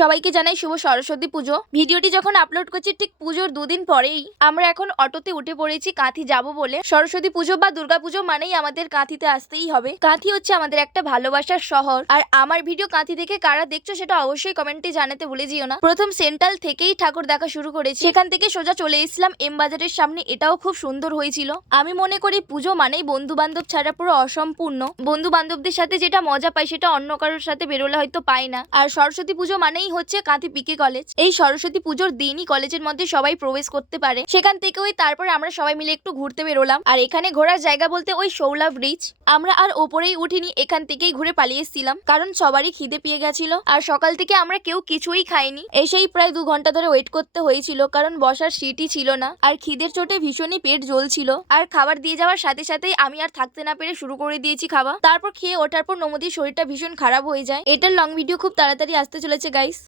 সবাইকে জানাই শুভ সরস্বতী পুজো। ভিডিওটি যখন আপলোড করছি ঠিক পুজোর দুদিন পরেই আমরা এখন অটোতে উঠে পড়েছি কাঁথি যাব বলে। সরস্বতী পুজো বা দুর্গা পুজো মানেই আমাদের কাঁথিতে আসতেই হবে। কাঁথি হচ্ছে আমাদের একটা ভালোবাসার শহর। আর আমার ভিডিও কাঁথি থেকে কারা দেখছো সেটা অবশ্যই কমেন্টে জানাতে ভুলে যেও না। প্রথম সেন্ট্রাল থেকেই ঠাকুর দেখা শুরু করেছি, সেখান থেকে সোজা চলে এসেছিলাম এম বাজারের সামনে। এটাও খুব সুন্দর হয়েছিল। আমি মনে করি পুজো মানেই বন্ধু বান্ধব ছাড়া পুরো অসম্পূর্ণ। বন্ধু বান্ধবদের সাথে যেটা মজা পাই সেটা অন্য কারোর সাথে বেরোলে হয়তো পাই না। আর সরস্বতী পুজো মানেই হচ্ছে কাঁথি পিকে কলেজ। এই সরস্বতী পুজোর দিনই কলেজের মধ্যে সবাই প্রবেশ করতে পারে। সেখান থেকে তারপর আমরা সবাই মিলে একটু ঘুরতে বেরোলাম। আর এখানে ঘোরার জায়গা বলতে ওই শৌলা ব্রিজ। আমরা আর ওপরেই উঠিনি, এখান থেকেই ঘুরে পালিয়ে এসেছিলাম, কারণ সবারই খিদে পেয়ে গেছিল। আর সকাল থেকে আমরা কেউ কিছুই খাইনি। এসেই প্রায় 2 ঘন্টা ধরে ওয়েট করতে হয়েছিল, কারণ বসার সিটই ছিল না। আর খিদের চোটে ভীষণই পেট জ্বলছিল। আর খাবার দিয়ে যাওয়ার সাথে সাথেই আমি আর থাকতে না পেরে শুরু করে দিয়েছি খাওয়া। তারপর খেয়ে ওঠার পর নমদির শরীরটা ভীষণ খারাপ হয়ে যায়। এটার লং ভিডিও খুব তাড়াতাড়ি আসতে চলেছে গাইস।